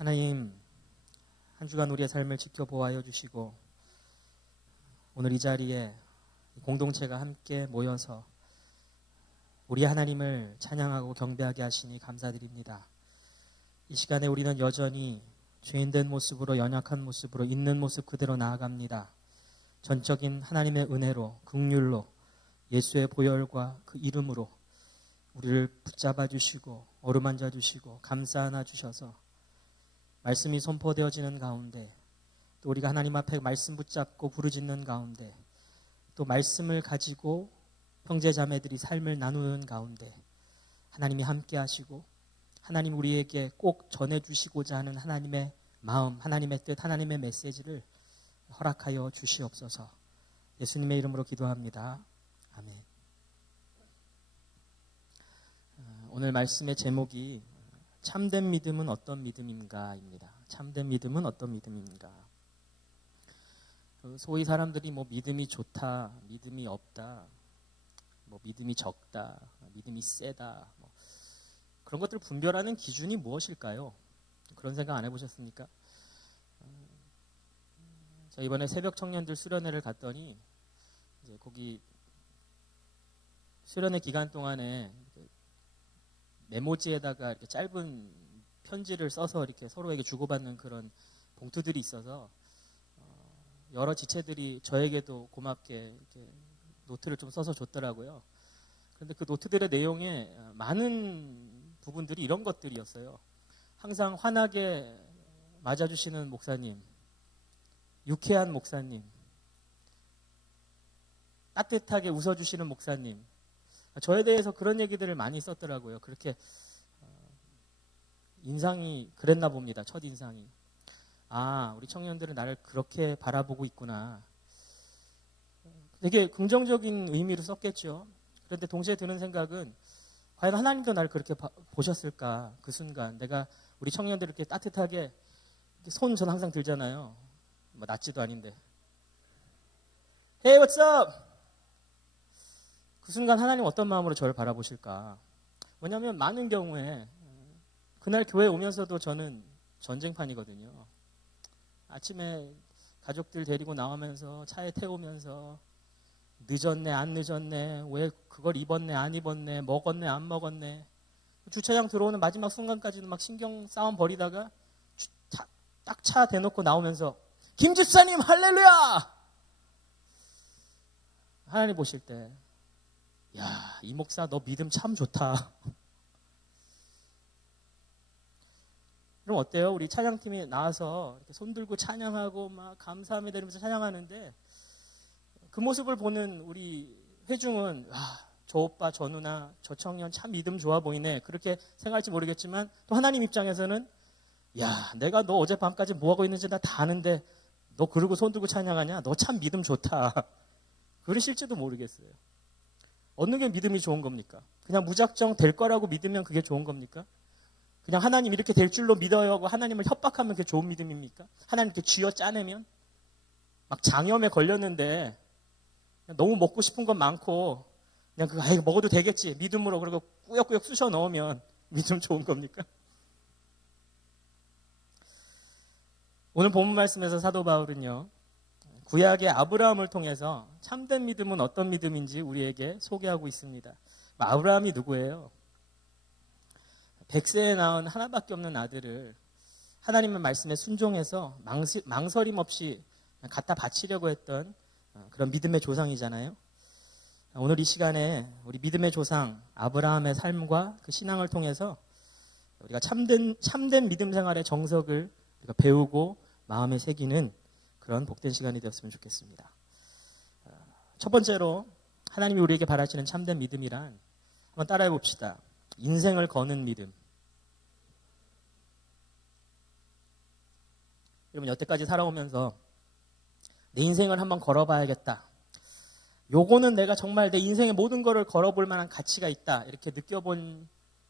하나님, 한 주간 우리의 삶을 지켜보아여 주시고 오늘 이 자리에 공동체가 함께 모여서 우리 하나님을 찬양하고 경배하게 하시니 감사드립니다. 이 시간에 우리는 여전히 죄인된 모습으로, 연약한 모습으로, 있는 모습 그대로 나아갑니다. 전적인 하나님의 은혜로, 긍휼로, 예수의 보혈과 그 이름으로 우리를 붙잡아 주시고 어루만져 주시고 감싸 안아 주셔서 말씀이 선포되어지는 가운데, 또 우리가 하나님 앞에 말씀 붙잡고 부르짖는 가운데, 또 말씀을 가지고 형제 자매들이 삶을 나누는 가운데 하나님이 함께 하시고 하나님 우리에게 꼭 전해주시고자 하는 하나님의 마음, 하나님의 뜻, 하나님의 메시지를 허락하여 주시옵소서. 예수님의 이름으로 기도합니다. 아멘. 오늘 말씀의 제목이 참된 믿음은 어떤 믿음인가입니다. 참된 믿음은 어떤 믿음인가. 소위 사람들이 믿음이 좋다, 믿음이 없다, 믿음이 적다, 믿음이 세다, 그런 것들을 분별하는 기준이 무엇일까요? 그런 생각 안 해보셨습니까? 자, 이번에 새벽 청년들 수련회를 갔더니 이제 거기 수련회 기간 동안에 메모지에다가 이렇게 짧은 편지를 써서 이렇게 서로에게 주고받는 그런 봉투들이 있어서 여러 지체들이 저에게도 고맙게 이렇게 노트를 좀 써서 줬더라고요. 그런데 그 노트들의 내용에 많은 부분들이 이런 것들이었어요. 항상 환하게 맞아주시는 목사님, 유쾌한 목사님, 따뜻하게 웃어주시는 목사님. 저에 대해서 그런 얘기들을 많이 썼더라고요. 그렇게 인상이 그랬나 봅니다. 첫인상이. 아, 우리 청년들은 나를 그렇게 바라보고 있구나. 되게 긍정적인 의미로 썼겠죠. 그런데 동시에 드는 생각은 과연 하나님도 나를 그렇게 보셨을까? 그 순간 내가 우리 청년들을 이렇게 따뜻하게 손 전 항상 들잖아요. 낫지도 아닌데. Hey, what's up? 그 순간 하나님 어떤 마음으로 저를 바라보실까? 왜냐하면 많은 경우에 그날 교회 오면서도 저는 전쟁판이거든요. 아침에 가족들 데리고 나오면서 차에 태우면서 늦었네 안 늦었네, 왜 그걸 입었네 안 입었네, 먹었네 안 먹었네, 주차장 들어오는 마지막 순간까지는 막 신경 싸움 벌이다가 딱 차 대놓고 나오면서 김 집사님 할렐루야! 하나님 보실 때 야, 이 목사 너 믿음 참 좋다. 그럼 어때요? 우리 찬양팀이 나와서 이렇게 손 들고 찬양하고 막 감사합니다 이러면서 찬양하는데 그 모습을 보는 우리 회중은 저 오빠, 저 누나, 저 청년 참 믿음 좋아 보이네. 그렇게 생각할지 모르겠지만 또 하나님 입장에서는 야, 내가 너 어젯밤까지 뭐하고 있는지 나 다 아는데 너 그러고 손 들고 찬양하냐? 너 참 믿음 좋다. 그러실지도 모르겠어요. 어느 게 믿음이 좋은 겁니까? 그냥 무작정 될 거라고 믿으면 그게 좋은 겁니까? 그냥 하나님 이렇게 될 줄로 믿어요 하고 하나님을 협박하면 그게 좋은 믿음입니까? 하나님 이렇게 쥐어 짜내면? 막 장염에 걸렸는데 너무 먹고 싶은 건 많고 그냥 그거 먹어도 되겠지 믿음으로 그러고 꾸역꾸역 쑤셔 넣으면 믿음 좋은 겁니까? 오늘 본문 말씀에서 사도 바울은요, 구약의 아브라함을 통해서 참된 믿음은 어떤 믿음인지 우리에게 소개하고 있습니다. 아브라함이 누구예요? 100세에 낳은 하나밖에 없는 아들을 하나님의 말씀에 순종해서 망설임 없이 갖다 바치려고 했던 그런 믿음의 조상이잖아요. 오늘 이 시간에 우리 믿음의 조상 아브라함의 삶과 그 신앙을 통해서 우리가 참된 믿음 생활의 정석을 우리가 배우고 마음에 새기는 그런 복된 시간이 되었으면 좋겠습니다. 첫 번째로 하나님이 우리에게 바라시는 참된 믿음이란, 한번 따라해 봅시다. 인생을 거는 믿음. 여러분, 여태까지 살아오면서 내 인생을 한번 걸어봐야겠다, 요거는 내가 정말 내 인생의 모든 거를 걸어볼 만한 가치가 있다, 이렇게 느껴본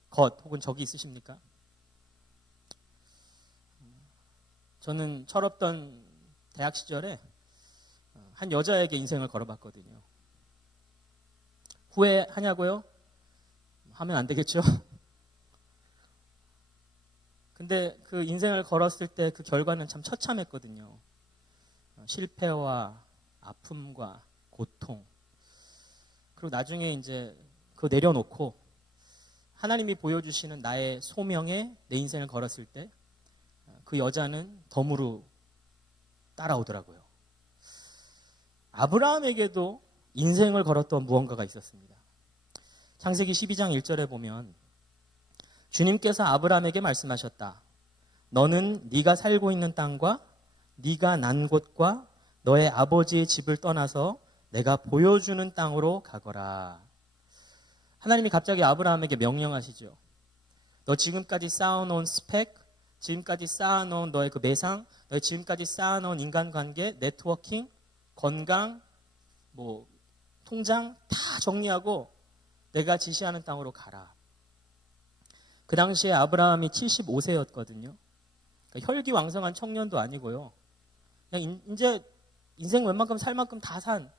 것 혹은 적이 있으십니까? 저는 철없던 대학 시절에 한 여자에게 인생을 걸어봤거든요. 후회하냐고요? 하면 안 되겠죠? 근데 그 인생을 걸었을 때 그 결과는 참 처참했거든요. 실패와 아픔과 고통. 그리고 나중에 이제 그거 내려놓고 하나님이 보여주시는 나의 소명에 내 인생을 걸었을 때 그 여자는 덤으로 따라오더라고요. 아브라함에게도 인생을 걸었던 무언가가 있었습니다. 창세기 12장 1절에 보면 주님께서 아브라함에게 말씀하셨다. 너는 네가 살고 있는 땅과 네가 난 곳과 너의 아버지의 집을 떠나서 내가 보여주는 땅으로 가거라. 하나님이 갑자기 아브라함에게 명령하시죠. 너 지금까지 쌓아놓은 스펙, 지금까지 쌓아놓은 너의 그 매상, 너의 지금까지 쌓아놓은 인간관계, 네트워킹, 건강, 통장 다 정리하고 내가 지시하는 땅으로 가라. 그 당시에 아브라함이 75세였거든요. 그러니까 혈기왕성한 청년도 아니고요. 그냥 이제 인생 웬만큼 살 만큼 다 산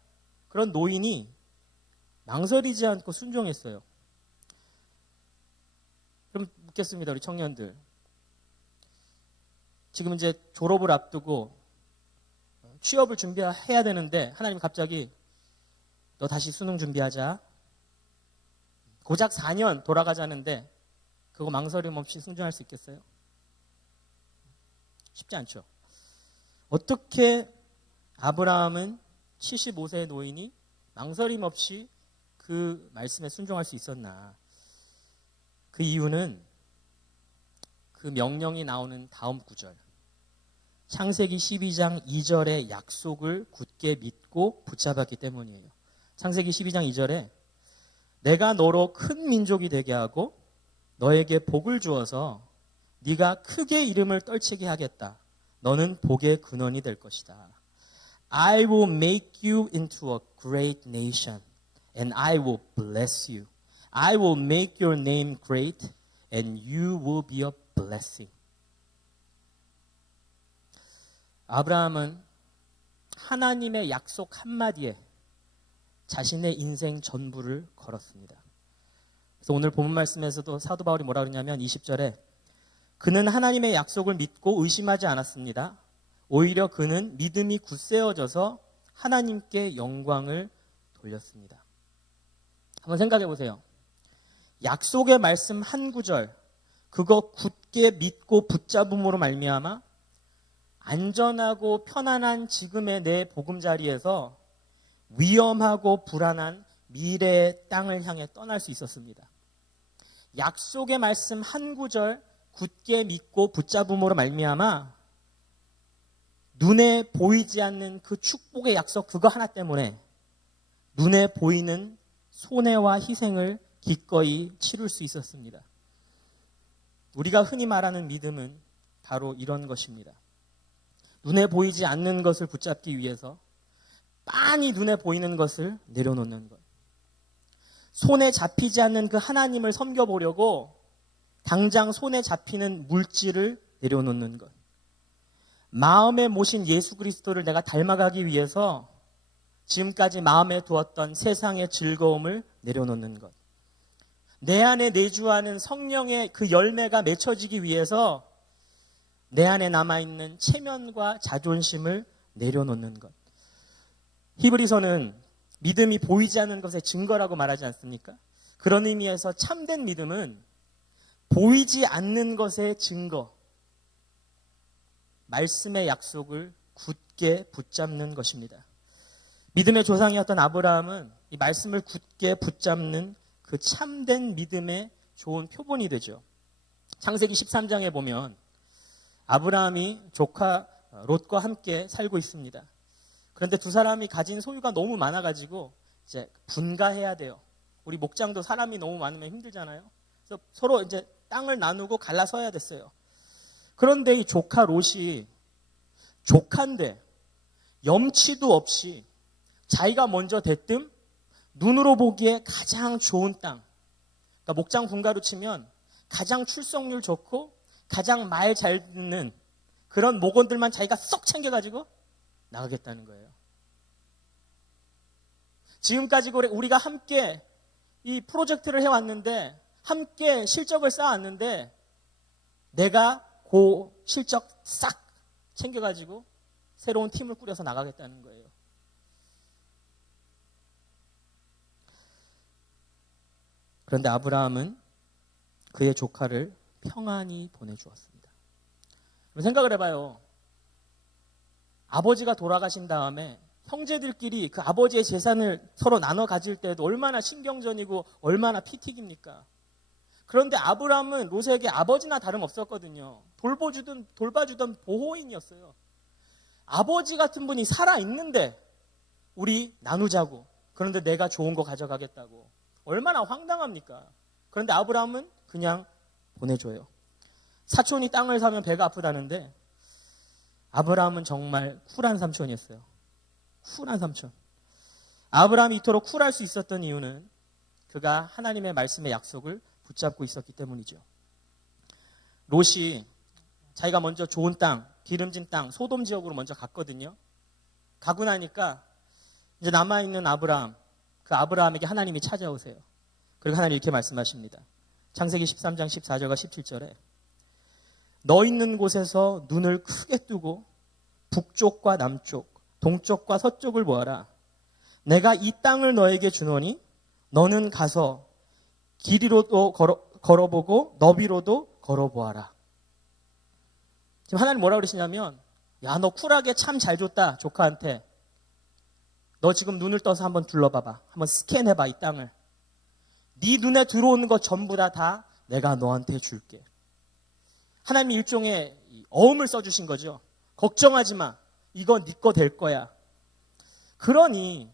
그런 노인이 망설이지 않고 순종했어요. 그럼 묻겠습니다. 우리 청년들. 지금 이제 졸업을 앞두고 취업을 준비해야 되는데 하나님 갑자기 너 다시 수능 준비하자. 고작 4년 돌아가자는데 그거 망설임 없이 순종할 수 있겠어요? 쉽지 않죠. 어떻게 아브라함은 75세의 노인이 망설임 없이 그 말씀에 순종할 수 있었나? 그 이유는 그 명령이 나오는 다음 구절. 창세기 12장 2절의 약속을 굳게 믿고 붙잡았기 때문이에요. 창세기 12장 2절에 내가 너로 큰 민족이 되게 하고 너에게 복을 주어서 네가 크게 이름을 떨치게 하겠다. 너는 복의 근원이 될 것이다. I will make you into a great nation and I will bless you. I will make your name great and you will be a blessing. 아브라함은 하나님의 약속 한마디에 자신의 인생 전부를 걸었습니다. 그래서 오늘 본문 말씀에서도 사도 바울이 뭐라 그러냐면 20절에 그는 하나님의 약속을 믿고 의심하지 않았습니다. 오히려 그는 믿음이 굳세어져서 하나님께 영광을 돌렸습니다. 한번 생각해 보세요. 약속의 말씀 한 구절, 그거 굳게 믿고 붙잡음으로 말미암아 안전하고 편안한 지금의 내 보금자리에서 위험하고 불안한 미래의 땅을 향해 떠날 수 있었습니다. 약속의 말씀 한 구절 굳게 믿고 붙잡음으로 말미암아 눈에 보이지 않는 그 축복의 약속 그거 하나 때문에 눈에 보이는 손해와 희생을 기꺼이 치룰 수 있었습니다. 우리가 흔히 말하는 믿음은 바로 이런 것입니다. 눈에 보이지 않는 것을 붙잡기 위해서 빤히 눈에 보이는 것을 내려놓는 것. 손에 잡히지 않는 그 하나님을 섬겨보려고 당장 손에 잡히는 물질을 내려놓는 것. 마음에 모신 예수 그리스도를 내가 닮아가기 위해서 지금까지 마음에 두었던 세상의 즐거움을 내려놓는 것. 내 안에 내주하는 성령의 그 열매가 맺혀지기 위해서 내 안에 남아있는 체면과 자존심을 내려놓는 것. 히브리서는 믿음이 보이지 않는 것의 증거라고 말하지 않습니까? 그런 의미에서 참된 믿음은 보이지 않는 것의 증거, 말씀의 약속을 굳게 붙잡는 것입니다. 믿음의 조상이었던 아브라함은 이 말씀을 굳게 붙잡는 그 참된 믿음의 좋은 표본이 되죠. 창세기 13장에 보면 아브라함이 조카 롯과 함께 살고 있습니다. 그런데 두 사람이 가진 소유가 너무 많아가지고 이제 분가해야 돼요. 우리 목장도 사람이 너무 많으면 힘들잖아요. 그래서 서로 이제 땅을 나누고 갈라서야 됐어요. 그런데 이 조카 롯이 조카인데 염치도 없이 자기가 먼저 대뜸 눈으로 보기에 가장 좋은 땅, 그러니까 목장 분가로 치면 가장 출석률 좋고 가장 말 잘 듣는 그런 목원들만 자기가 쏙 챙겨가지고 나가겠다는 거예요. 지금까지 우리가 함께 이 프로젝트를 해왔는데 함께 실적을 쌓았는데 내가 그 실적 싹 챙겨가지고 새로운 팀을 꾸려서 나가겠다는 거예요. 그런데 아브라함은 그의 조카를 평안히 보내주었습니다. 생각을 해봐요. 아버지가 돌아가신 다음에 형제들끼리 그 아버지의 재산을 서로 나눠 가질 때도 얼마나 신경전이고 얼마나 피튀깁니까? 그런데 아브라함은 롯에게 아버지나 다름없었거든요. 돌봐주던 보호인이었어요. 아버지 같은 분이 살아있는데 우리 나누자고, 그런데 내가 좋은 거 가져가겠다고. 얼마나 황당합니까? 그런데 아브라함은 그냥 보내줘요. 사촌이 땅을 사면 배가 아프다는데 아브라함은 정말 쿨한 삼촌이었어요. 쿨한 삼촌. 아브라함이 이토록 쿨할 수 있었던 이유는 그가 하나님의 말씀의 약속을 붙잡고 있었기 때문이죠. 롯이 자기가 먼저 좋은 땅, 기름진 땅, 소돔 지역으로 먼저 갔거든요. 가고 나니까 이제 남아있는 아브라함, 그 아브라함에게 하나님이 찾아오세요. 그리고 하나님 이렇게 말씀하십니다. 창세기 13장 14절과 17절에 너 있는 곳에서 눈을 크게 뜨고 북쪽과 남쪽, 동쪽과 서쪽을 보아라. 내가 이 땅을 너에게 주노니 너는 가서 길이로도 걸어보고 너비로도 걸어보아라. 지금 하나님 뭐라고 그러시냐면, 야, 너 쿨하게 참 잘 줬다, 조카한테. 너 지금 눈을 떠서 한번 둘러봐봐. 한번 스캔해봐, 이 땅을. 네 눈에 들어오는 것 전부 다 내가 너한테 줄게. 하나님이 일종의 어음을 써주신 거죠. 걱정하지 마. 이건 네 거 될 거야. 그러니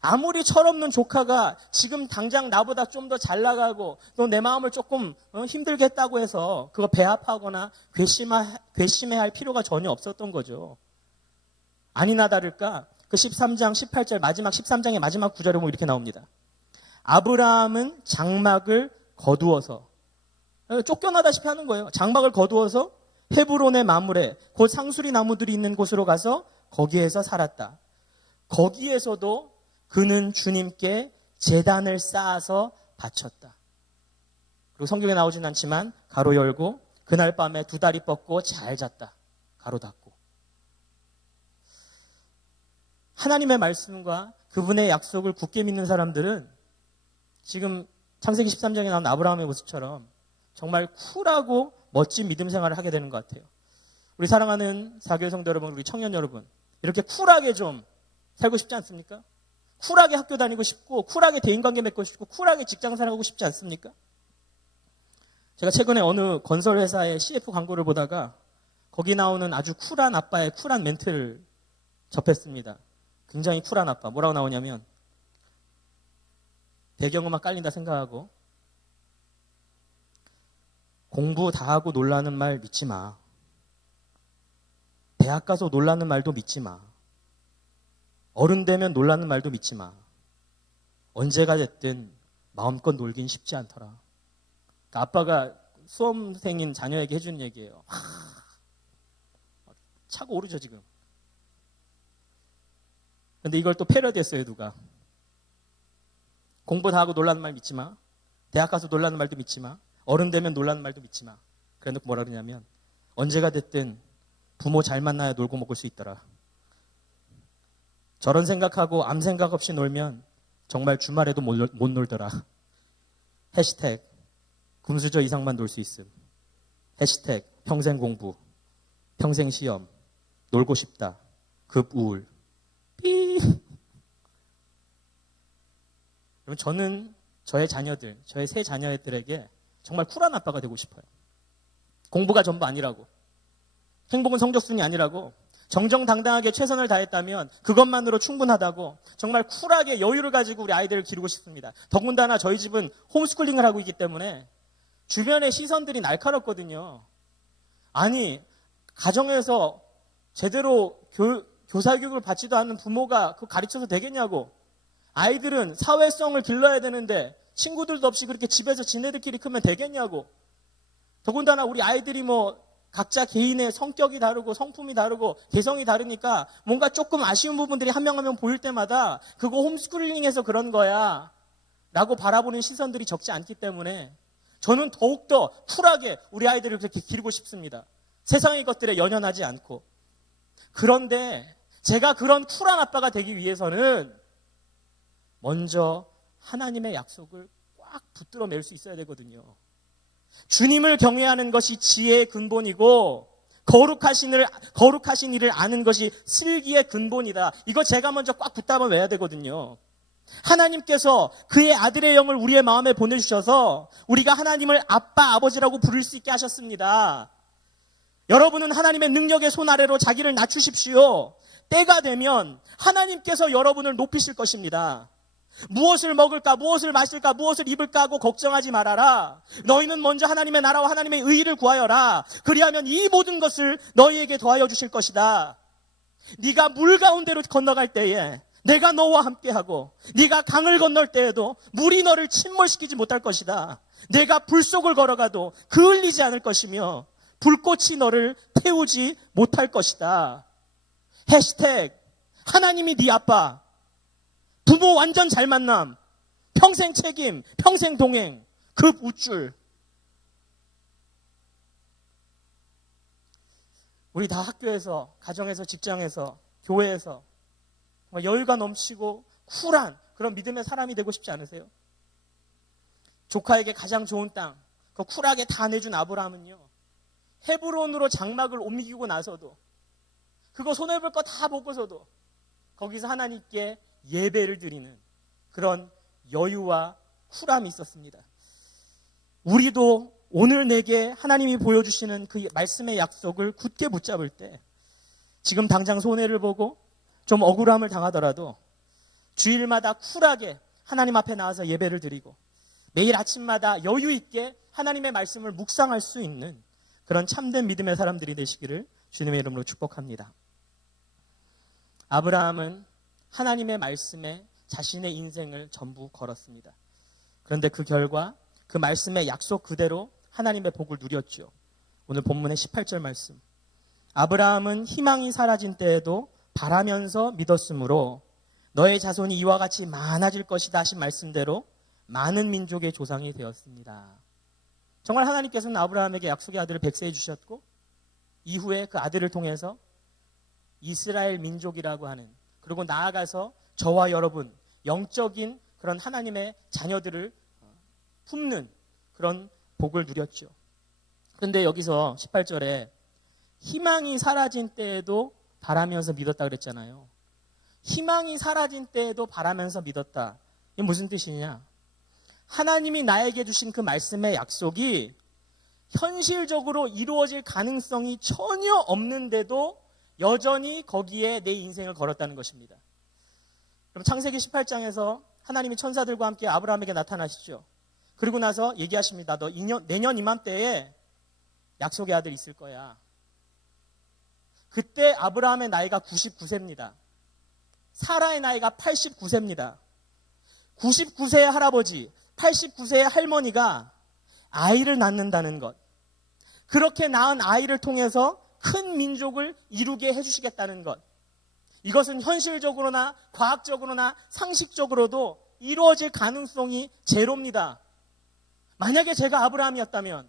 아무리 철없는 조카가 지금 당장 나보다 좀 더 잘 나가고 또 내 마음을 조금 힘들게 했다고 해서 그거 배합하거나 괘씸해야 할 필요가 전혀 없었던 거죠. 아니나 다를까 그 13장 18절 마지막 13장의 마지막 구절에 보면 이렇게 나옵니다. 아브라함은 장막을 거두어서, 쫓겨나다시피 하는 거예요. 장막을 거두어서 헤브론의 마물에 곧 상수리 나무들이 있는 곳으로 가서 거기에서 살았다. 거기에서도 그는 주님께 제단을 쌓아서 바쳤다. 그리고 성경에 나오진 않지만 가로 열고 그날 밤에 두 다리 뻗고 잘 잤다. 가로 닫고. 하나님의 말씀과 그분의 약속을 굳게 믿는 사람들은 지금 창세기 13장에 나온 아브라함의 모습처럼 정말 쿨하고 멋진 믿음 생활을 하게 되는 것 같아요. 우리 사랑하는 사교회 성도 여러분, 우리 청년 여러분, 이렇게 쿨하게 좀 살고 싶지 않습니까? 쿨하게 학교 다니고 싶고 쿨하게 대인관계 맺고 싶고 쿨하게 직장 생활하고 싶지 않습니까? 제가 최근에 어느 건설회사의 CF 광고를 보다가 거기 나오는 아주 쿨한 아빠의 쿨한 멘트를 접했습니다. 굉장히 쿨한 아빠. 뭐라고 나오냐면 배경음악 깔린다 생각하고 공부 다 하고 놀라는 말 믿지 마. 대학 가서 놀라는 말도 믿지 마. 어른 되면 놀라는 말도 믿지 마. 언제가 됐든 마음껏 놀긴 쉽지 않더라. 그러니까 아빠가 수험생인 자녀에게 해주는 얘기예요. 차고 오르죠 지금. 근데 이걸 또 패러디했어요 누가. 공부 다 하고 놀라는 말 믿지 마. 대학 가서 놀라는 말도 믿지 마. 어른 되면 놀라는 말도 믿지 마. 그래놓고 뭐라 그러냐면 언제가 됐든 부모 잘 만나야 놀고 먹을 수 있더라. 저런 생각하고 아무 생각 없이 놀면 정말 주말에도 못 놀더라. 해시태그 금수저 이상만 놀 수 있음. 해시태그 평생 공부, 평생 시험, 놀고 싶다, 급 우울. 삐. 여러분 저는 저의 자녀들, 저의 세 자녀들에게 정말 쿨한 아빠가 되고 싶어요. 공부가 전부 아니라고. 행복은 성적순이 아니라고. 정정당당하게 최선을 다했다면 그것만으로 충분하다고 정말 쿨하게 여유를 가지고 우리 아이들을 기르고 싶습니다. 더군다나 저희 집은 홈스쿨링을 하고 있기 때문에 주변의 시선들이 날카롭거든요. 아니 가정에서 제대로 교사 교육을 받지도 않는 부모가 그거 가르쳐도 되겠냐고. 아이들은 사회성을 길러야 되는데 친구들도 없이 그렇게 집에서 지네들끼리 크면 되겠냐고. 더군다나 우리 아이들이 각자 개인의 성격이 다르고 성품이 다르고 개성이 다르니까 뭔가 조금 아쉬운 부분들이 한 명 한 명 보일 때마다 그거 홈스쿨링해서 그런 거야 라고 바라보는 시선들이 적지 않기 때문에 저는 더욱더 쿨하게 우리 아이들을 그렇게 기르고 싶습니다. 세상의 것들에 연연하지 않고. 그런데 제가 그런 쿨한 아빠가 되기 위해서는 먼저 하나님의 약속을 꽉 붙들어 맬 수 있어야 되거든요. 주님을 경외하는 것이 지혜의 근본이고 거룩하신 이를 아는 것이 슬기의 근본이다. 이거 제가 먼저 꽉 붙잡아 매야 되거든요. 하나님께서 그의 아들의 영을 우리의 마음에 보내주셔서 우리가 하나님을 아빠, 아버지라고 부를 수 있게 하셨습니다. 여러분은 하나님의 능력의 손 아래로 자기를 낮추십시오. 때가 되면 하나님께서 여러분을 높이실 것입니다. 무엇을 먹을까, 무엇을 마실까, 무엇을 입을까 하고 걱정하지 말아라. 너희는 먼저 하나님의 나라와 하나님의 의의를 구하여라. 그리하면 이 모든 것을 너희에게 더하여 주실 것이다. 네가 물 가운데로 건너갈 때에 내가 너와 함께하고, 네가 강을 건널 때에도 물이 너를 침몰시키지 못할 것이다. 내가 불 속을 걸어가도 그을리지 않을 것이며 불꽃이 너를 태우지 못할 것이다. 해시태그 하나님이 네 아빠, 부모 완전 잘 만남, 평생 책임, 평생 동행, 급 우쭐. 우리 다 학교에서, 가정에서, 직장에서, 교회에서 여유가 넘치고 쿨한 그런 믿음의 사람이 되고 싶지 않으세요? 조카에게 가장 좋은 땅, 그 쿨하게 다 내준 아브라함은요, 헤브론으로 장막을 옮기고 나서도, 그거 손해볼 거 다 보고서도 거기서 하나님께 예배를 드리는 그런 여유와 쿨함이 있었습니다. 우리도 오늘 내게 하나님이 보여주시는 그 말씀의 약속을 굳게 붙잡을 때, 지금 당장 손해를 보고 좀 억울함을 당하더라도 주일마다 쿨하게 하나님 앞에 나와서 예배를 드리고 매일 아침마다 여유 있게 하나님의 말씀을 묵상할 수 있는 그런 참된 믿음의 사람들이 되시기를 주님의 이름으로 축복합니다. 아브라함은 하나님의 말씀에 자신의 인생을 전부 걸었습니다. 그런데 그 결과 그 말씀의 약속 그대로 하나님의 복을 누렸죠. 오늘 본문의 18절 말씀. 아브라함은 희망이 사라진 때에도 바라면서 믿었으므로 너의 자손이 이와 같이 많아질 것이다 하신 말씀대로 많은 민족의 조상이 되었습니다. 정말 하나님께서는 아브라함에게 약속의 아들을 백세해 주셨고, 이후에 그 아들을 통해서 이스라엘 민족이라고 하는, 그리고 나아가서 저와 여러분 영적인 그런 하나님의 자녀들을 품는 그런 복을 누렸죠. 그런데 여기서 18절에 희망이 사라진 때에도 바라면서 믿었다 그랬잖아요. 희망이 사라진 때에도 바라면서 믿었다. 이게 무슨 뜻이냐? 하나님이 나에게 주신 그 말씀의 약속이 현실적으로 이루어질 가능성이 전혀 없는데도 여전히 거기에 내 인생을 걸었다는 것입니다. 그럼 창세기 18장에서 하나님이 천사들과 함께 아브라함에게 나타나시죠. 그리고 나서 얘기하십니다. 너 내년 이맘때에 약속의 아들 있을 거야. 그때 아브라함의 나이가 99세입니다. 사라의 나이가 89세입니다. 99세의 할아버지, 89세의 할머니가 아이를 낳는다는 것, 그렇게 낳은 아이를 통해서 큰 민족을 이루게 해주시겠다는 것, 이것은 현실적으로나 과학적으로나 상식적으로도 이루어질 가능성이 제로입니다. 만약에 제가 아브라함이었다면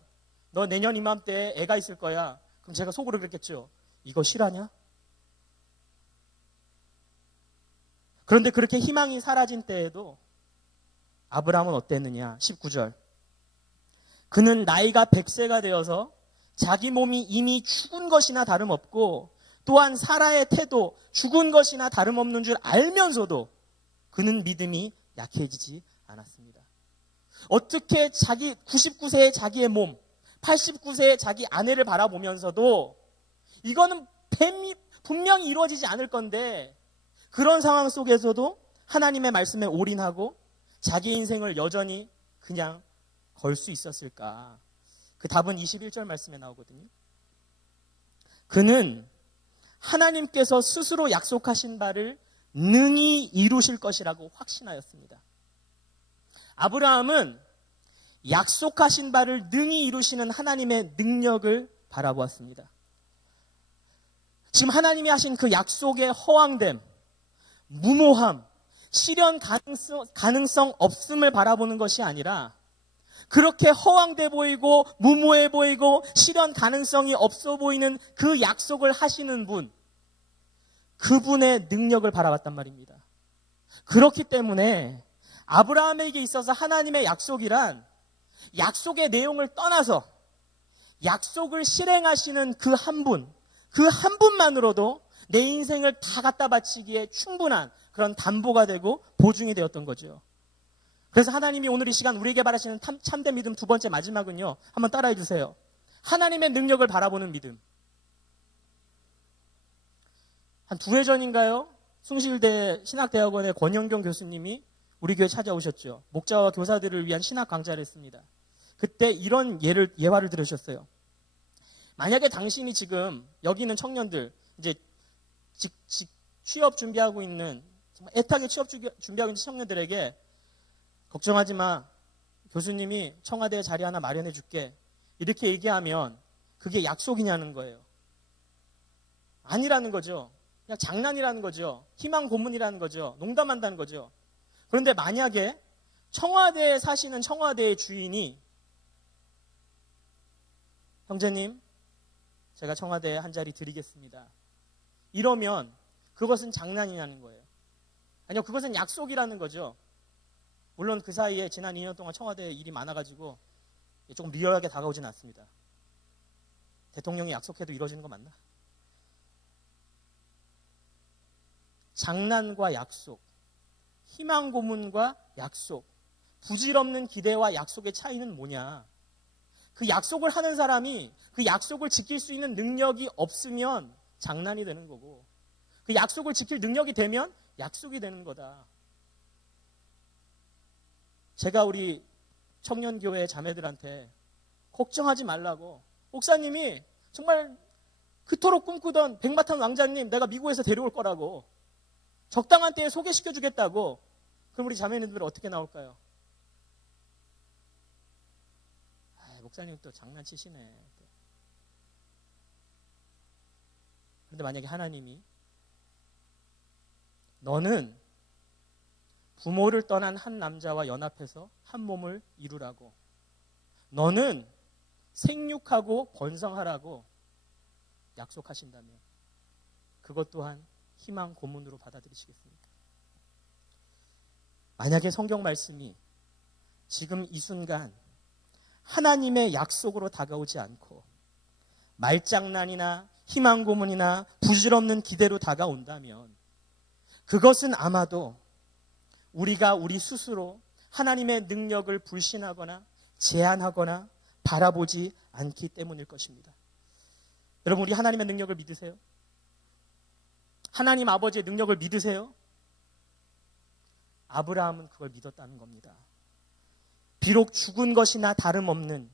너 내년 이맘때에 애가 있을 거야. 그럼 제가 속으로 그랬겠죠. 이거 실화냐? 그런데 그렇게 희망이 사라진 때에도 아브라함은 어땠느냐? 19절. 그는 나이가 100세가 되어서 자기 몸이 이미 죽은 것이나 다름없고 또한 사라의 태도 죽은 것이나 다름없는 줄 알면서도 그는 믿음이 약해지지 않았습니다. 어떻게 99세의 자기의 몸, 89세의 자기 아내를 바라보면서도 이거는 분명히 이루어지지 않을 건데, 그런 상황 속에서도 하나님의 말씀에 올인하고 자기 인생을 여전히 그냥 걸 수 있었을까? 그 답은 21절 말씀에 나오거든요. 그는 하나님께서 스스로 약속하신 바를 능히 이루실 것이라고 확신하였습니다. 아브라함은 약속하신 바를 능히 이루시는 하나님의 능력을 바라보았습니다. 지금 하나님이 하신 그 약속의 허황됨, 무모함, 실현 가능성 없음을 바라보는 것이 아니라 그렇게 허황돼 보이고 무모해 보이고 실현 가능성이 없어 보이는 그 약속을 하시는 분, 그분의 능력을 바라봤단 말입니다. 그렇기 때문에 아브라함에게 있어서 하나님의 약속이란 약속의 내용을 떠나서 약속을 실행하시는 그 한 분, 그 한 분만으로도 내 인생을 다 갖다 바치기에 충분한 그런 담보가 되고 보증이 되었던 거죠. 그래서 하나님이 오늘 이 시간 우리에게 바라시는 참된 믿음 두 번째 마지막은요. 한번 따라해 주세요. 하나님의 능력을 바라보는 믿음. 한 2해 전인가요? 숭실대 신학대학원의 권영경 교수님이 우리 교회 찾아오셨죠. 목자와 교사들을 위한 신학 강좌를 했습니다. 그때 이런 예화를 들으셨어요. 만약에 당신이 지금 여기 있는 청년들, 이제 취업 준비하고 있는, 정말 애타게 취업 준비하고 있는 청년들에게 걱정하지 마. 교수님이 청와대에 자리 하나 마련해 줄게. 이렇게 얘기하면 그게 약속이냐는 거예요. 아니라는 거죠. 그냥 장난이라는 거죠. 희망 고문이라는 거죠. 농담한다는 거죠. 그런데 만약에 청와대에 사시는 청와대의 주인이 형제님, 제가 청와대에 한 자리 드리겠습니다. 이러면 그것은 장난이냐는 거예요. 아니요, 그것은 약속이라는 거죠. 물론 그 사이에 지난 2년 동안 청와대에 일이 많아가지고 조금 리얼하게 다가오진 않습니다. 대통령이 약속해도 이루어지는 거 맞나? 장난과 약속, 희망 고문과 약속, 부질없는 기대와 약속의 차이는 뭐냐? 그 약속을 하는 사람이 그 약속을 지킬 수 있는 능력이 없으면 장난이 되는 거고, 그 약속을 지킬 능력이 되면 약속이 되는 거다. 제가 우리 청년교회 자매들한테 걱정하지 말라고, 목사님이 정말 그토록 꿈꾸던 백마탄 왕자님 내가 미국에서 데려올 거라고, 적당한 때에 소개시켜 주겠다고. 그럼 우리 자매님들은 어떻게 나올까요? 목사님 또 장난치시네. 그런데 만약에 하나님이 너는 부모를 떠난 한 남자와 연합해서 한 몸을 이루라고, 너는 생육하고 번성하라고 약속하신다면 그것 또한 희망 고문으로 받아들이시겠습니까? 만약에 성경 말씀이 지금 이 순간 하나님의 약속으로 다가오지 않고 말장난이나 희망 고문이나 부질없는 기대로 다가온다면 그것은 아마도 우리가 우리 스스로 하나님의 능력을 불신하거나 제한하거나 바라보지 않기 때문일 것입니다. 여러분, 우리 하나님의 능력을 믿으세요? 하나님 아버지의 능력을 믿으세요? 아브라함은 그걸 믿었다는 겁니다. 비록 죽은 것이나 다름없는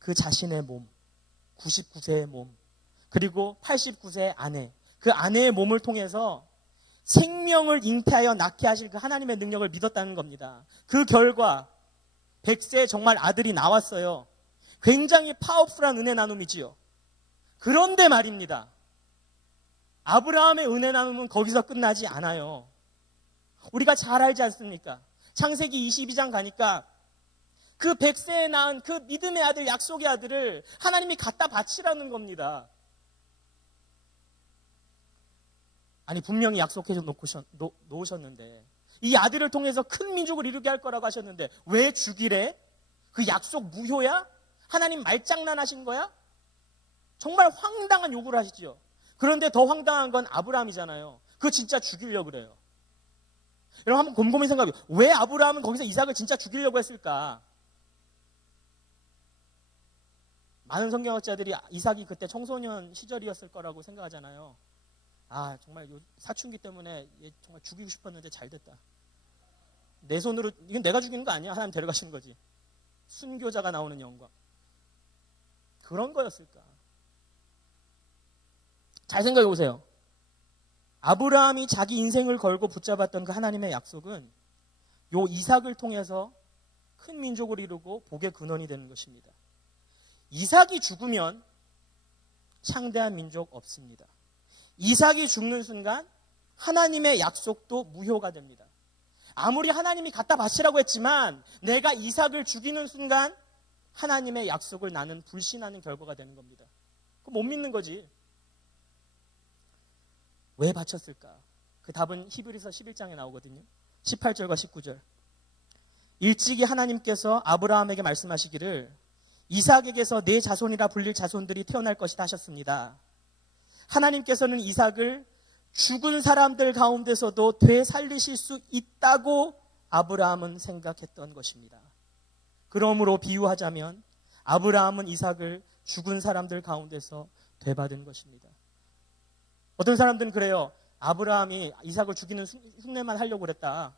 그 자신의 몸, 99세의 몸, 그리고 89세의 아내, 그 아내의 몸을 통해서 생명을 잉태하여 낳게 하실 그 하나님의 능력을 믿었다는 겁니다. 그 결과 100세에 정말 아들이 나왔어요. 굉장히 파워풀한 은혜 나눔이지요. 그런데 말입니다. 아브라함의 은혜 나눔은 거기서 끝나지 않아요. 우리가 잘 알지 않습니까? 창세기 22장 가니까 그 100세에 낳은 그 믿음의 아들, 약속의 아들을 하나님이 갖다 바치라는 겁니다. 아니, 분명히 약속해 놓으셨는데 이 아들을 통해서 큰 민족을 이루게 할 거라고 하셨는데 왜 죽이래? 그 약속 무효야? 하나님 말장난하신 거야? 정말 황당한 요구를 하시죠. 그런데 더 황당한 건 아브라함이잖아요. 그거 진짜 죽이려고 그래요. 여러분, 한번 곰곰이 생각해요. 왜 아브라함은 거기서 이삭을 진짜 죽이려고 했을까? 많은 성경학자들이 이삭이 그때 청소년 시절이었을 거라고 생각하잖아요. 아, 정말 사춘기 때문에 얘 정말 죽이고 싶었는데 잘 됐다. 내 손으로, 이건 내가 죽이는 거 아니야. 하나님 데려가시는 거지. 순교자가 나오는 영광. 그런 거였을까? 잘 생각해 보세요. 아브라함이 자기 인생을 걸고 붙잡았던 그 하나님의 약속은 요 이삭을 통해서 큰 민족을 이루고 복의 근원이 되는 것입니다. 이삭이 죽으면 창대한 민족 없습니다. 이삭이 죽는 순간 하나님의 약속도 무효가 됩니다. 아무리 하나님이 갖다 바치라고 했지만 내가 이삭을 죽이는 순간 하나님의 약속을 나는 불신하는 결과가 되는 겁니다. 그거 못 믿는 거지. 왜 바쳤을까? 그 답은 히브리서 11장에 나오거든요. 18절과 19절. 일찍이 하나님께서 아브라함에게 말씀하시기를 이삭에게서 내 자손이라 불릴 자손들이 태어날 것이다 하셨습니다. 하나님께서는 이삭을 죽은 사람들 가운데서도 되살리실 수 있다고 아브라함은 생각했던 것입니다. 그러므로 비유하자면 아브라함은 이삭을 죽은 사람들 가운데서 되받은 것입니다. 어떤 사람들은 그래요. 아브라함이 이삭을 죽이는 흉내만 하려고 그랬다.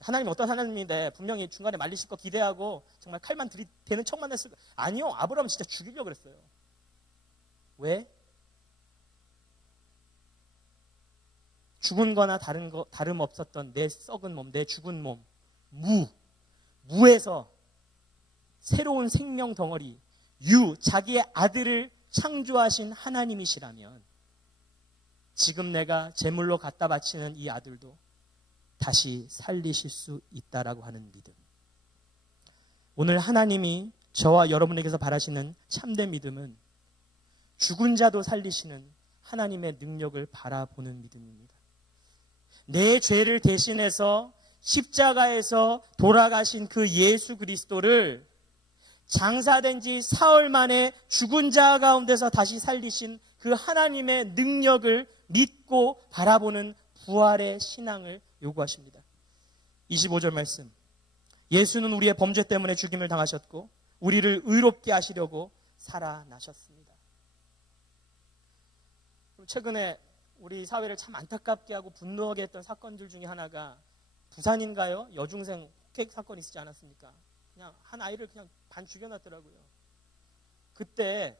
하나님 어떤 하나님인데 분명히 중간에 말리실 거 기대하고 정말 칼만 들이대는 척만 했을 거. 아니요. 아브라함은 진짜 죽이려고 그랬어요. 왜? 죽은 거나 다름없었던 내 썩은 몸, 내 죽은 몸, 무에서 새로운 생명 덩어리, 자기의 아들을 창조하신 하나님이시라면 지금 내가 제물로 갖다 바치는 이 아들도 다시 살리실 수 있다라고 하는 믿음. 오늘 하나님이 저와 여러분에게서 바라시는 참된 믿음은 죽은 자도 살리시는 하나님의 능력을 바라보는 믿음입니다. 내 죄를 대신해서 십자가에서 돌아가신 그 예수 그리스도를 장사된 지 사흘 만에 죽은 자 가운데서 다시 살리신 그 하나님의 능력을 믿고 바라보는 부활의 신앙을 요구하십니다. 25절 말씀. 예수는 우리의 범죄 때문에 죽임을 당하셨고 우리를 의롭게 하시려고 살아나셨습니다. 최근에 우리 사회를 참 안타깝게 하고 분노하게 했던 사건들 중에 하나가 부산인가요? 여중생 폭행 사건이 있지 않았습니까? 그냥 한 아이를 그냥 반 죽여놨더라고요. 그때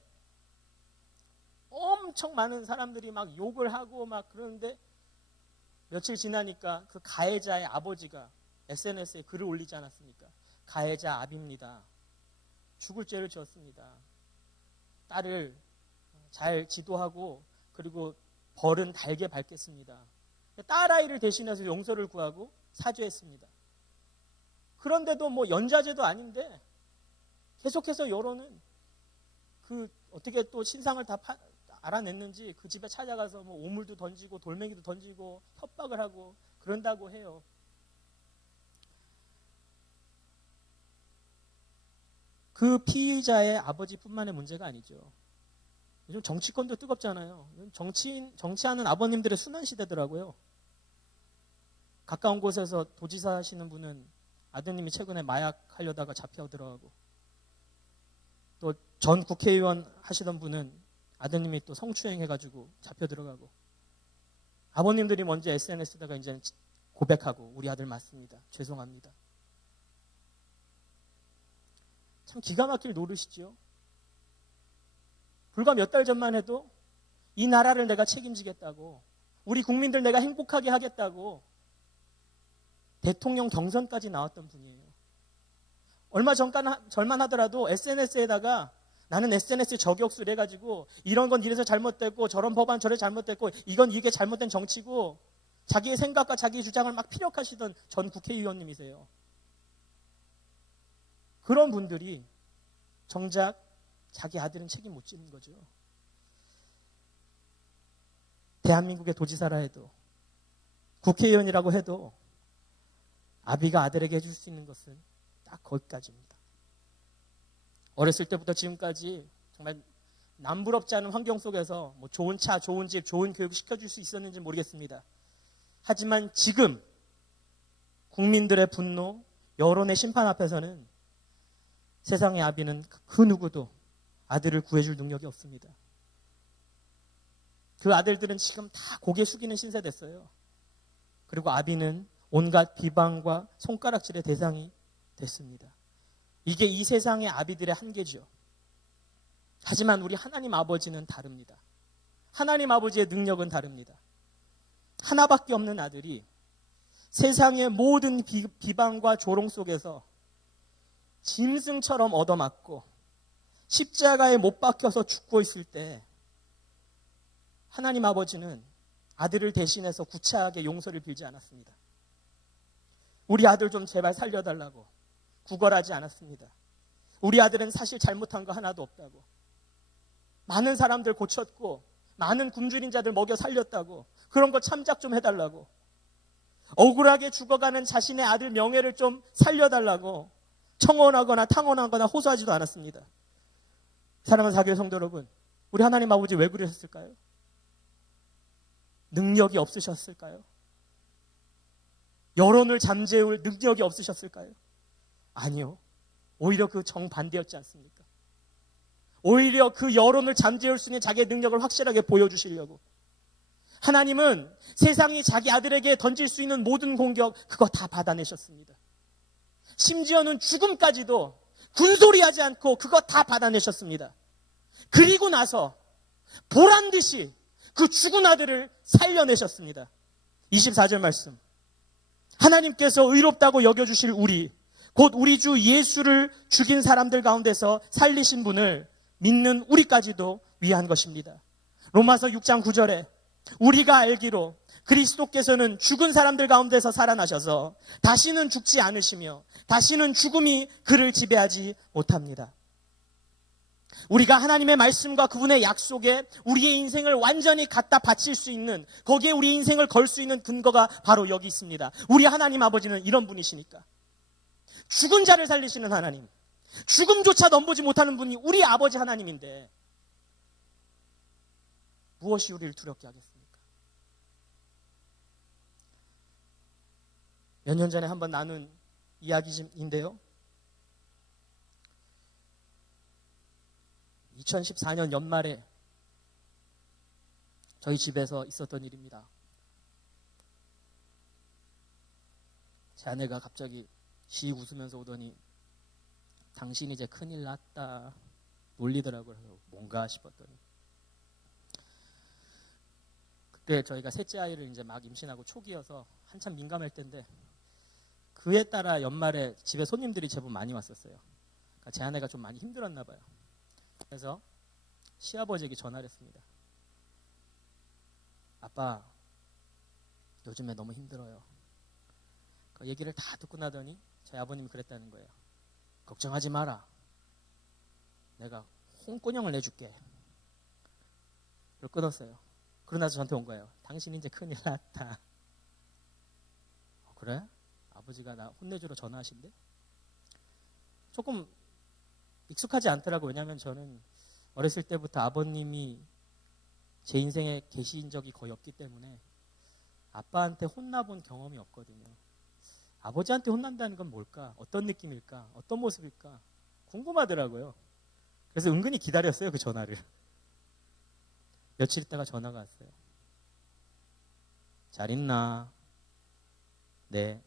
엄청 많은 사람들이 막 욕을 하고 막 그러는데 며칠 지나니까 그 가해자의 아버지가 SNS에 글을 올리지 않았습니까? 가해자 아비입니다. 죽을 죄를 지었습니다. 딸을 잘 지도하고 그리고 벌은 달게 밟겠습니다. 딸아이를 대신해서 용서를 구하고 사죄했습니다. 그런데도 뭐 연좌제도 아닌데 계속해서 여론은 그 어떻게 또 신상을 다 알아냈는지 그 집에 찾아가서 뭐 오물도 던지고 돌멩이도 던지고 협박을 하고 그런다고 해요. 그 피의자의 아버지뿐만의 문제가 아니죠. 요즘 정치권도 뜨겁잖아요. 정치하는 아버님들의 순환 시대더라고요. 가까운 곳에서 도지사 하시는 분은 아드님이 최근에 마약 하려다가 잡혀 들어가고, 또 전 국회의원 하시던 분은 아드님이 또 성추행 해가지고 잡혀 들어가고, 아버님들이 먼저 SNS에다가 이제 고백하고 우리 아들 맞습니다. 죄송합니다. 참 기가 막힐 노릇이지요. 불과 몇 달 전만 해도 이 나라를 내가 책임지겠다고, 우리 국민들 내가 행복하게 하겠다고 대통령 경선까지 나왔던 분이에요. 얼마 전만 하더라도 SNS에다가 나는 SNS 저격수를 해가지고 이런 건 이래서 잘못됐고 저런 법안 저래 잘못됐고 이게 잘못된 정치고 자기의 생각과 자기의 주장을 막 피력하시던 전 국회의원님이세요. 그런 분들이 정작 자기 아들은 책임 못 지는 거죠. 대한민국의 도지사라 해도 국회의원이라고 해도 아비가 아들에게 해줄 수 있는 것은 딱 거기까지입니다. 어렸을 때부터 지금까지 정말 남부럽지 않은 환경 속에서 뭐 좋은 차, 좋은 집, 좋은 교육 시켜줄 수 있었는지 모르겠습니다. 하지만 지금 국민들의 분노, 여론의 심판 앞에서는 세상의 아비는 그 누구도 아들을 구해줄 능력이 없습니다. 그 아들들은 지금 다 고개 숙이는 신세 됐어요. 그리고 아비는 온갖 비방과 손가락질의 대상이 됐습니다. 이게 이 세상의 아비들의 한계죠. 하지만 우리 하나님 아버지는 다릅니다. 하나님 아버지의 능력은 다릅니다. 하나밖에 없는 아들이 세상의 모든 비방과 조롱 속에서 짐승처럼 얻어맞고 십자가에 못 박혀서 죽고 있을 때 하나님 아버지는 아들을 대신해서 구차하게 용서를 빌지 않았습니다. 우리 아들 좀 제발 살려달라고 구걸하지 않았습니다. 우리 아들은 사실 잘못한 거 하나도 없다고. 많은 사람들 고쳤고 많은 굶주린 자들 먹여 살렸다고. 그런 거 참작 좀 해달라고. 억울하게 죽어가는 자신의 아들 명예를 좀 살려달라고 청원하거나 탕원하거나 호소하지도 않았습니다. 사랑하는 사교회 성도 여러분, 우리 하나님 아버지 왜 그러셨을까요? 능력이 없으셨을까요? 여론을 잠재울 능력이 없으셨을까요? 아니요. 오히려 그 정반대였지 않습니까? 오히려 그 여론을 잠재울 수 있는 자기의 능력을 확실하게 보여주시려고. 하나님은 세상이 자기 아들에게 던질 수 있는 모든 공격, 그거 다 받아내셨습니다. 심지어는 죽음까지도 군소리하지 않고 그거 다 받아내셨습니다. 그리고 나서 보란 듯이 그 죽은 아들을 살려내셨습니다. 24절 말씀. 하나님께서 의롭다고 여겨주실 우리, 곧 우리 주 예수를 죽인 사람들 가운데서 살리신 분을 믿는 우리까지도 위한 것입니다. 로마서 6장 9절에 우리가 알기로 그리스도께서는 죽은 사람들 가운데서 살아나셔서 다시는 죽지 않으시며 다시는 죽음이 그를 지배하지 못합니다. 우리가 하나님의 말씀과 그분의 약속에 우리의 인생을 완전히 갖다 바칠 수 있는, 거기에 우리 인생을 걸 수 있는 근거가 바로 여기 있습니다. 우리 하나님 아버지는 이런 분이시니까. 죽은 자를 살리시는 하나님, 죽음조차 넘보지 못하는 분이 우리 아버지 하나님인데 무엇이 우리를 두렵게 하겠습니까? 몇 년 전에 한번 나눈 이야기인데요. 2014년 연말에 저희 집에서 있었던 일입니다. 제 아내가 갑자기 씩 웃으면서 오더니 당신 이제 큰일 났다 놀리더라고요. 뭔가 싶었더니 그때 저희가 셋째 아이를 이제 막 임신하고 초기여서 한참 민감할 때인데 그에 따라 연말에 집에 손님들이 제법 많이 왔었어요. 그러니까 제 아내가 좀 많이 힘들었나 봐요. 그래서 시아버지에게 전화를 했습니다. 아빠, 요즘에 너무 힘들어요. 그 얘기를 다 듣고 나더니 저희 아버님이 그랬다는 거예요. 걱정하지 마라. 내가 홍군형을 내줄게. 그걸 끊었어요. 그러고 나서 저한테 온 거예요. 당신이 이제 큰일 났다. 그래? 아버지가 나 혼내주러 전화하신대? 조금 익숙하지 않더라고요. 왜냐하면 저는 어렸을 때부터 아버님이 제 인생에 계신 적이 거의 없기 때문에 아빠한테 혼나본 경험이 없거든요. 아버지한테 혼난다는 건 뭘까? 어떤 느낌일까? 어떤 모습일까? 궁금하더라고요. 그래서 은근히 기다렸어요, 그 전화를. 며칠 있다가 전화가 왔어요. 잘 있나? 네.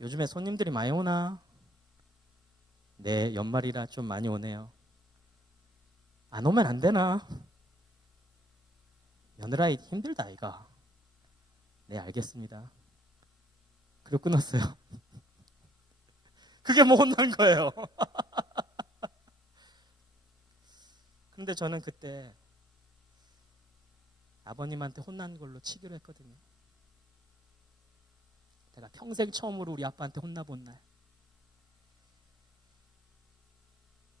요즘에 손님들이 많이 오나? 네, 연말이라 좀 많이 오네요. 안 오면 안 되나? 며느라이 힘들다 아이가. 네, 알겠습니다. 그리고 끊었어요. 그게 뭐 혼난 거예요. 근데 저는 그때 아버님한테 혼난 걸로 치기로 했거든요. 제가 평생 처음으로 우리 아빠한테 혼나본 날.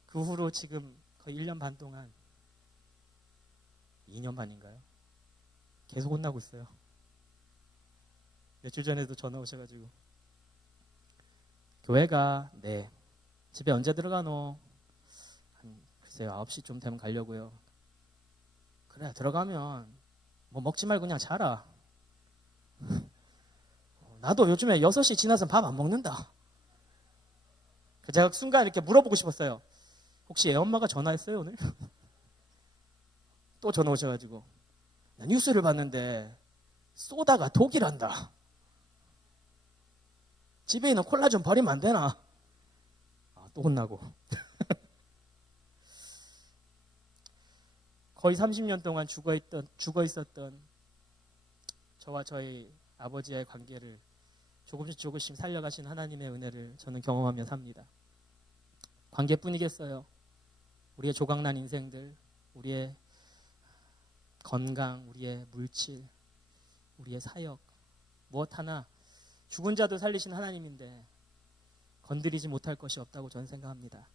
그 후로 지금 거의 1년 반 동안 2년 반인가요? 계속 혼나고 있어요. 며칠 전에도 전화 오셔가지고 교회가 네 집에 언제 들어가노? 글쎄요 9시쯤 되면 가려고요. 그래 들어가면 뭐 먹지 말고 그냥 자라. 나도 요즘에 6시 지나서 밥 안 먹는다. 제가 순간 이렇게 물어보고 싶었어요. 혹시 애엄마가 전화했어요 오늘? 또 전화 오셔가지고 나 뉴스를 봤는데 소다가 독이란다. 집에 있는 콜라 좀 버리면 안 되나? 또 혼나고. 거의 30년 동안 죽어 있었던 저와 저희 아버지의 관계를 조금씩 살려가신 하나님의 은혜를 저는 경험하며 삽니다. 관계뿐이겠어요. 우리의 조각난 인생들, 우리의 건강, 우리의 물질, 우리의 사역, 무엇 하나 죽은 자도 살리신 하나님인데 건드리지 못할 것이 없다고 저는 생각합니다.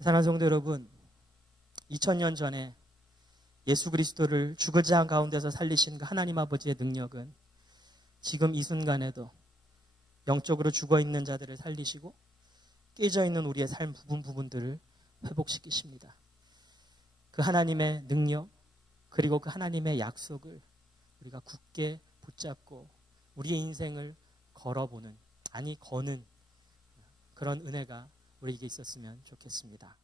사랑하는 성도 여러분, 2000년 전에 예수 그리스도를 죽을 자 가운데서 살리신 그 하나님 아버지의 능력은 지금 이 순간에도 영적으로 죽어있는 자들을 살리시고 깨져있는 우리의 삶 부분들을 회복시키십니다. 그 하나님의 능력 그리고 그 하나님의 약속을 우리가 굳게 붙잡고 우리의 인생을 거는 그런 은혜가 우리에게 있었으면 좋겠습니다.